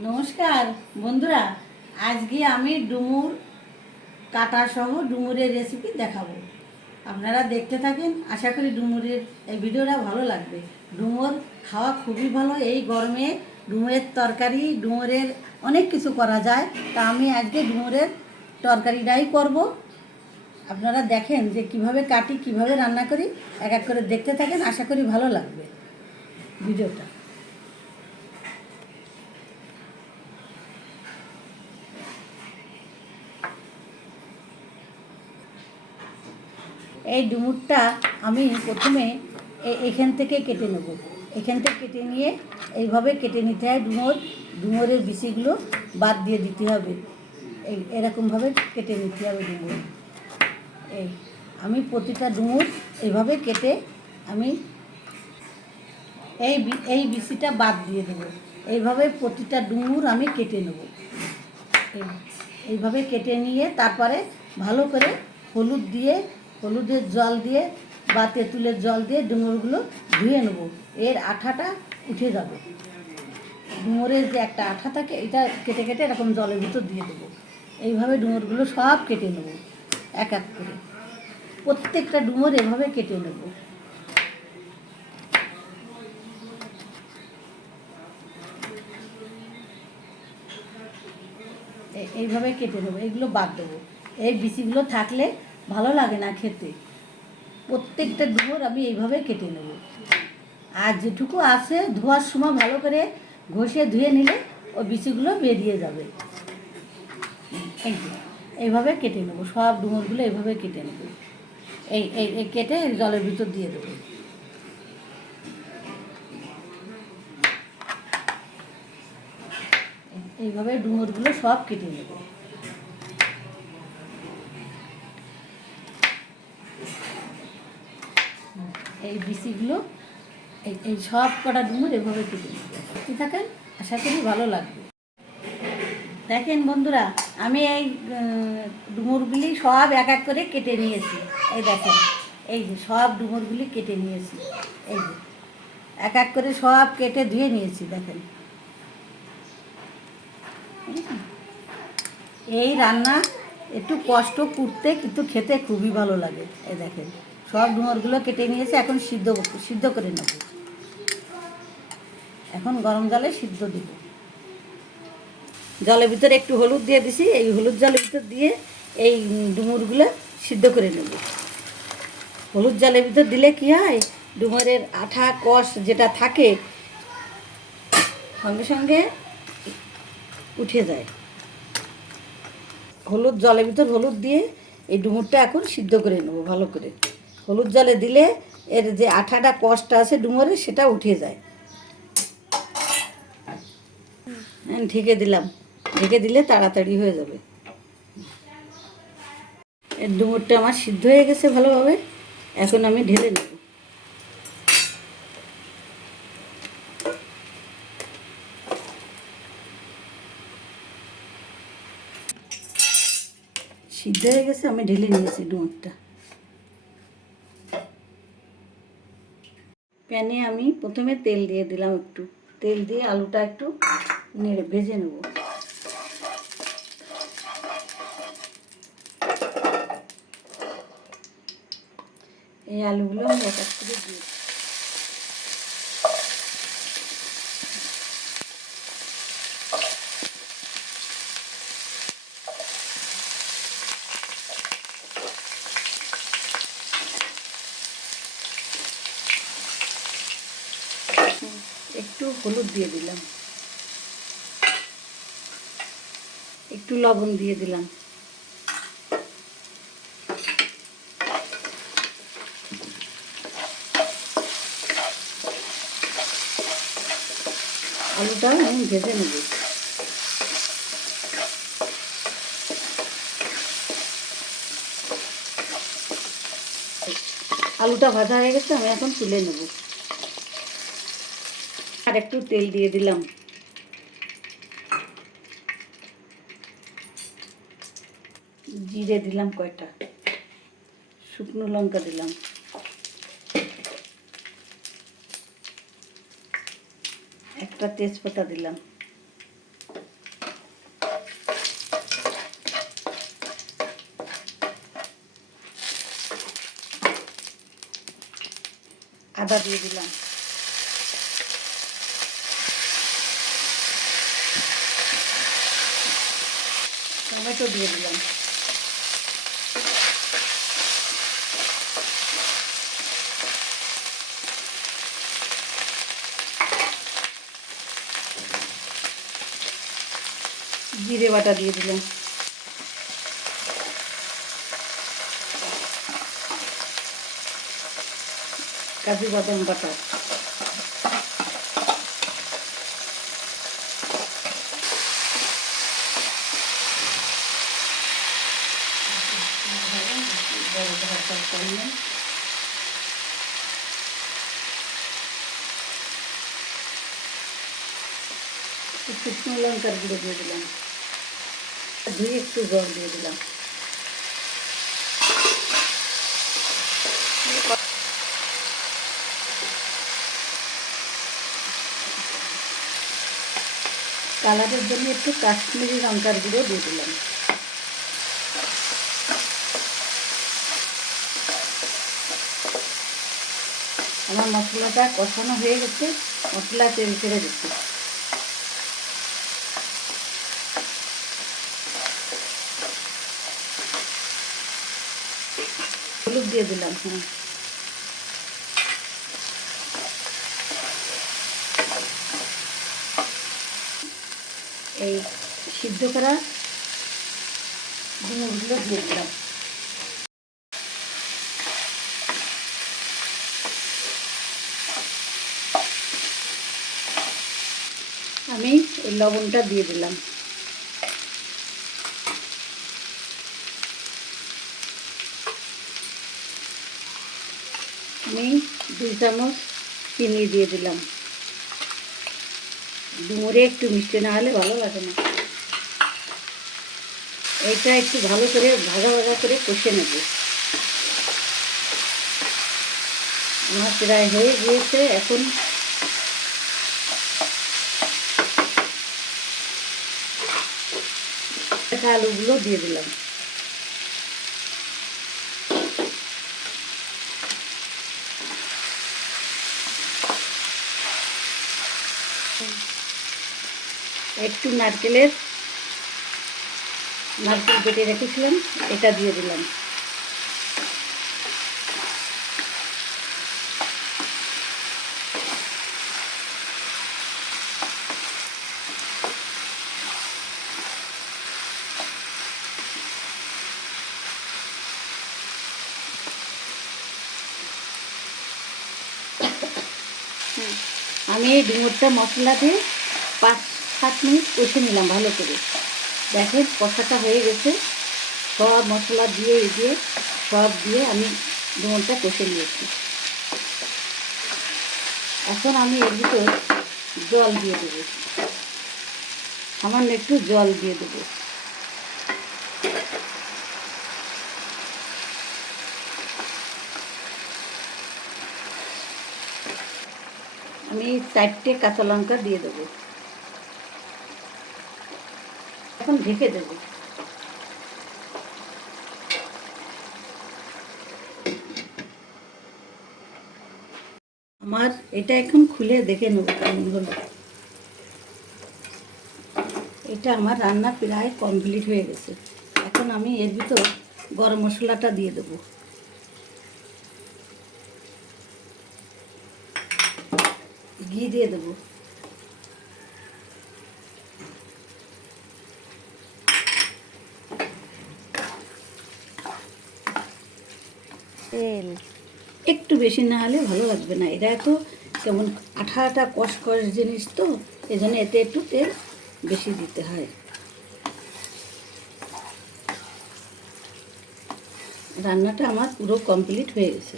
নমস্কার, বন্ধুরা, আজকে আমি ডুমুর কাটা সহ ডুমুরের রেসিপি দেখাবো। আপনারা দেখতে থাকেন, আশা করি ডুমুরের এই ভিডিওটা ভালো লাগবে। ডুমুর খাওয়া খুবই ভালো, এই গরমে ডুমুরের তরকারি, ডুমুরের অনেক কিছু করা যায়। তা আমি আজকে ডুমুরের তরকারিটাই করব। আপনারা দেখেন যে কীভাবে কাটি, কীভাবে রান্না করি, এক এক করে দেখতে থাকেন, আশা করি ভালো লাগবে। ভিডিওটা। এই ডুমুরটা আমি প্রথমে এখান থেকে কেটে নেব। এখান থেকে কেটে নিয়ে এইভাবে কেটে নিতে হয় ডুমুর। ডুমুরের বিচিগুলো বাদ দিয়ে দিতে হবে। এই এরকমভাবে কেটে নিতে হবে ডুমুর। এই আমি প্রতিটা ডুমুর এইভাবে কেটে আমি এই এই বিচিটা বাদ দিয়ে দেবো। এইভাবে প্রতিটা ডুমুর আমি কেটে নেব। এইভাবে কেটে নিয়ে তারপরে ভালো করে হলুদ দিয়ে হলুদের জল দিয়ে বা তেঁতুলের জল দিয়ে ডুমুরগুলো ধুয়ে নেব। এর আঠাটা উঠে যাবে। ডুমুরের যে একটা আঠা থাকে, এটা কেটে কেটে এরকম জলের ভিতর দিয়ে দেবো। এইভাবে ডুমুরগুলো সব কেটে নেব, এক এক করে। প্রত্যেকটা ডুমুর এভাবে কেটে নেব। এইভাবে কেটে নেব, এগুলো বাদ দেবো। এই বিচিগুলো থাকলে ভালো লাগে না খেতে। প্রত্যেকটা ডুমুর আমি এইভাবে কেটে নেব। আর যেটুকু আছে ধোয়ার সময় ভালো করে ঘষে ধুয়ে নিলে ওই বিচিগুলো বেরিয়ে যাবে। এইভাবে কেটে নেব। সব ডুমুরগুলো এইভাবে কেটে নেব। এই এই কেটে জলের ভিতর দিয়ে দেবো। এইভাবে ডুমুরগুলো সব কেটে নেব। এই বিচিগুলো এই এই সব কটা ডুমুর এভাবে কেটে কি থাকেন, আশা করি ভালো লাগবে। দেখেন বন্ধুরা, আমি এই ডুমুরগুলি সব এক এক করে কেটে নিয়েছি। এই দেখেন, এই যে সব ডুমুরগুলি কেটে নিয়েছি। এই যে, এক এক করে সব কেটে ধুয়ে নিয়েছি, দেখেন। এই রান্না একটু কষ্ট করতে, কিন্তু খেতে খুবই ভালো লাগে, এই দেখেন। সব ডুমুরগুলো কেটে নিয়েছে, এখন সিদ্ধ সিদ্ধ করে নেব। এখন গরম জলে সিদ্ধ দিব। জলের ভিতরে একটু হলুদ দিয়ে দিছি, এই হলুদ জলের ভিতর দিয়ে এই ডুমুরগুলো সিদ্ধ করে নেব। হলুদ জলের ভিতর দিলে কি হয়, ডুমুরের আঠা, কষ যেটা থাকে, সঙ্গে সঙ্গে উঠে যায়। হলুদ জলের ভিতর হলুদ দিয়ে এই ডুমুরটা এখন সিদ্ধ করে নেব ভালো করে। হলুদ জলে দিলে এর যে আঠাটা কষটা আছে ডুমুরের সেটা উঠে যায়। হ্যাঁ, ঢেকে দিলাম। ঢেকে দিলে তাড়াতাড়ি হয়ে যাবে। এর ডুমুরটা আমার সিদ্ধ হয়ে গেছে ভালোভাবে। এখন আমি ঢেলে নেব। সিদ্ধ হয়ে গেছে আমি ঢেলে নিয়েছি ডুমুরটা। প্যানে আমি প্রথমে তেল দিয়ে দিলাম একটু। তেল দিয়ে আলুটা একটু নেড়ে ভেজে নেব। এই আলুগুলো আমি এক করে দিয়ে দিই। হুম, একটু হলুদ দিয়ে দিলাম। একটু লবণ দিয়ে দিলাম। আলুটা আমি ভেজে নেব। আলুটা ভাজা হয়ে গেছে, আমি এখন তুলে নেব। আর একটু তেল দিয়ে দিলাম। জিরে দিলাম কয়টা? শুকনো লঙ্কা দিলাম। একটা তেজপাতা দিলাম। আদা দিয়ে দিলাম। টমেটো দিয়ে দিলাম। জিরে বাটা দিয়ে দিলাম। কাজু বাদাম বাটা। শুকনো লঙ্কার গুঁড়ো দিয়ে দিলাম। ধুয়ে একটু জল দিয়ে দিলাম। কালারের জন্য একটু কাশ্মীরি লঙ্কার গুঁড়ো দিয়ে দিলাম। আমার মশলাটা কষানো হয়ে গেছে, মশলা তেল ছেড়ে দিচ্ছি। হলুদ দিয়ে দিলাম হ্যাঁ। এই সিদ্ধ করা ডিমগুলো দিয়ে দিলাম। আমি এই লবণটা দিয়ে দিলাম। আমি দুই চামচ চিনি দিয়ে দিলাম। ডুমুরে একটু মিষ্টি না হলে ভালো লাগে না। এইটা একটু ভালো করে ভাজা ভাজা করে কষে নেব। আমার প্রায় হয়ে গিয়েছে, এখন আলুগুলো দিয়ে দিলাম। একটু নারকেলের নারকেল কেটে রেখেছিলাম এটা দিয়ে দিলাম। আমি এই ডুমুরটা মশলা দিয়ে পাঁচ, সাত মিনিট কষে নিলাম ভালো করে। দেখেন কষাটা হয়ে গেছে। সব মশলা দিয়ে দিয়ে, সব দিয়ে আমি ডুমুরটা কষে নিয়েছি। এখন আমি এর ভিতর জল দিয়ে দেবো। সামান্য একটু জল দিয়ে দেবো। আমি চারটে কাঁচা লঙ্কা দিয়ে দেবো। এখন ঢেকে দেবো। আমার এটা এখন খুলে দেখে নেব কেমন হলো। এটা আমার রান্না প্রায় কমপ্লিট হয়ে গেছে। এখন আমি এর ভিতর গরম মশলাটা দিয়ে দেবো। ঘি দিয়ে দেবো। তেল। একটু বেশি না হলে ভালো লাগবে না। এটা তো কেমন আঠা আঠা কষ কষ জিনিস তো এই জন্য এতে একটু তেল বেশি দিতে হয়। রান্নাটা আমার পুরো কমপ্লিট হয়ে গেছে।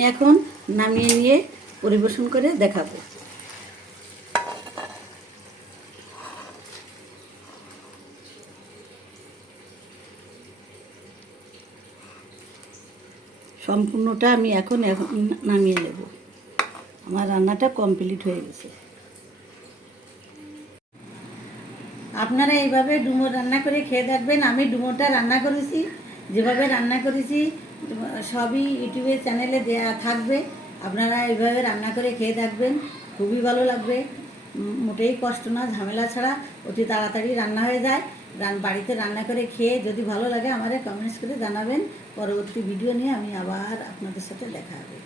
আমি এখন নামিয়ে নিয়ে পরিবেশন করে দেখাবো। সম্পূর্ণটা আমি এখন এখন নামিয়ে নেব। আমার রান্নাটা কমপ্লিট হয়ে গেছে। আপনারা এইভাবে ডুমো রান্না করে খেয়ে দেখবেন আমি ডুমোটা রান্না করেছি, যেভাবে রান্না করেছি সবই ইউটিউবের চ্যানেলে দেয়া থাকবে। আপনারা এইভাবে রান্না করে খেয়ে থাকবেন। খুবই ভালো লাগবে। মোটেই কষ্ট না, ঝামেলা ছাড়া অতি তাড়াতাড়ি রান্না হয়ে যায়। রান, বাড়িতে রান্না করে খেয়ে যদি ভালো লাগে আমারে কমেন্টস করে জানাবেন। পরবর্তী ভিডিও নিয়ে আমি আবার আপনাদের সাথে দেখা হবে।